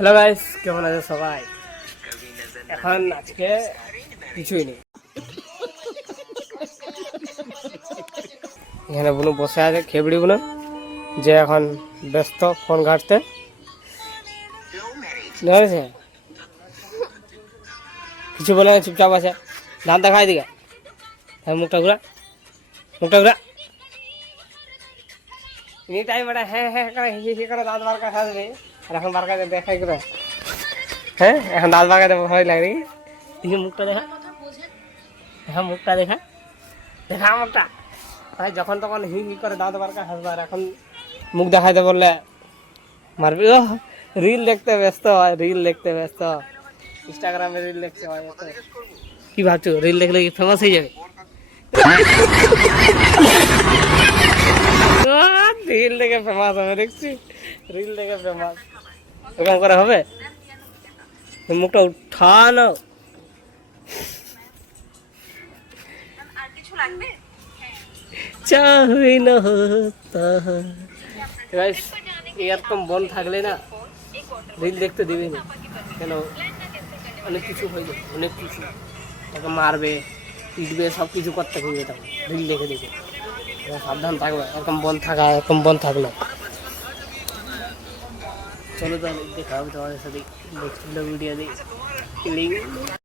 Hello guys, কেমন আছে সবাই? এখন আজকে কিছুই নেই, এখানে বুনু বসে আছে, খেবড়ি বুনু যে এখন ব্যস্ত ফোন ঘাটতে। ধরেছে কিছু বলে না, চুপচাপ আছে। ধান দেখায় দিকে, হ্যাঁ মুখটা ঘুরা, মুখটা ঘুরা। এনি টাইম এটা হ্যাঁ হ্যাঁ করে হি হি করে দাঁত বার করে হাসবে। আর এখন বার করে দেখাই করে, হ্যাঁ এখন দাঁত বার করে ভয় লাগে। দেখি মুখটা দেখা, দেখা মুখটা দেখা, দেখা মুখটা। ভাই যখন তখন হি হি করে দাঁত বার করে হাসবে, আর এখন মুখ দেখাইতে বললে মারবি। ও রিল দেখতে ব্যস্ত হয়, রিল দেখতে ব্যস্ত, ইনস্টাগ্রামে রিল দেখতে হয়। কি ভাবছো রিল দেখলে কি ফেমাস হয়ে যাবে? রিল দেখে ফেমাস হবে দেখছি, রিল দেখে ফেমাস এরকম করে হবে? মুখটা উঠানো। চাই না এরকম বন থাকলে না রিল দেখতে দিবি না, কেন অনেক কিছু হয়ে যাবে, অনেক কিছু তাকে মারবে, পিটবে, সব কিছু করতে হবে। তখন রিল দেখে দেখে সাবধান থাকবে, এরকম বন থাকা, এরকম বন থাকলো। চলো তাহলে দেখা হবে তোমাদের সাথে নেক্সট ভিডিও দিই।